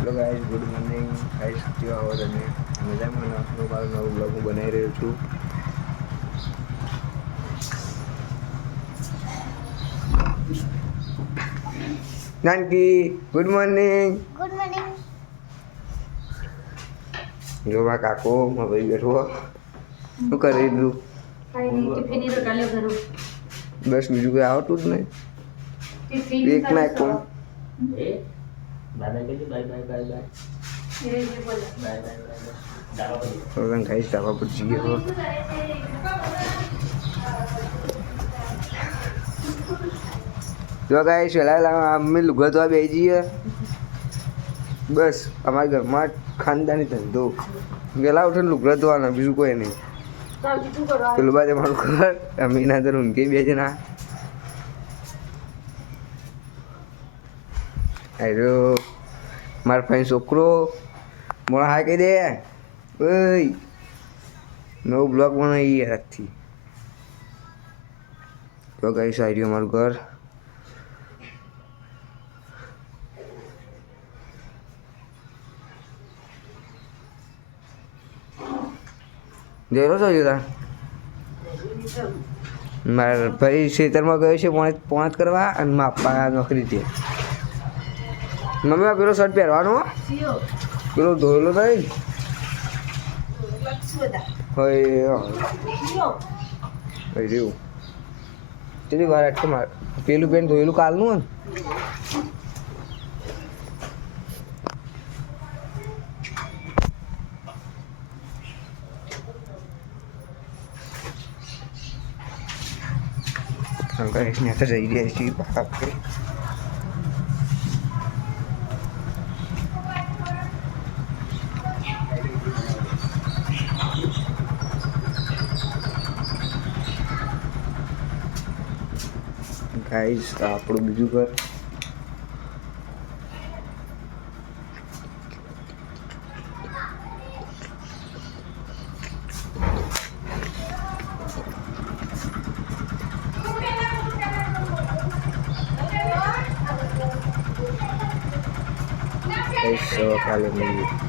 Hello guys, good morning guys. કેવા આવો તમે? મજામાં? મારો નવો બ્લોગ હું બનાવી રહ્યો છું. નાનકી, ગુડ મોર્નિંગ. Good morning. જો મારા કાકો મારો ભાઈ બેઠો. શું કરી દીધું? બસ બીજું કોઈ આવતું જ નહીં. એક ના એક કોણ ખાઈશ ધાબા પર જઈએ તો જો ગાઈશ વહેલા અમે લુગડા ધોવા બેસી જઈએ. બસ અમારા ઘરમાં ખાનદાની ધંધો વહેલા ઉઠે લુગડા ધોવાના, બીજું કોઈ નહીં. પેલું બાજુ મારું ઘર, અમે ના તો ઊંઘી બે જણા. અરે મારા ભાઈ છોકરો મોડા હા કહી દે. ઓય નવો બ્લોગ બનાવી આજથી. તો ગાઈસ આ રહ્યું અમારું ઘર. જોયેલો છો જોતા મારા ભાઈ ખેતરમાં ગયો છે પોણત કરવા, અને મારા પપ્પા નોકરી છે. મમ્મી પેલો શર્ટ પહેરવાનો પેલો ધોયેલો થાય હોય રહ્યું કેટલી વાર એટલે મારે પેલું પેન્ટ ધોયેલું કાલનું ને. જઈ રહ્યા છીએ આપણે. ગાઈસ આપણું બીજું ઘર. કાલે મળીએ.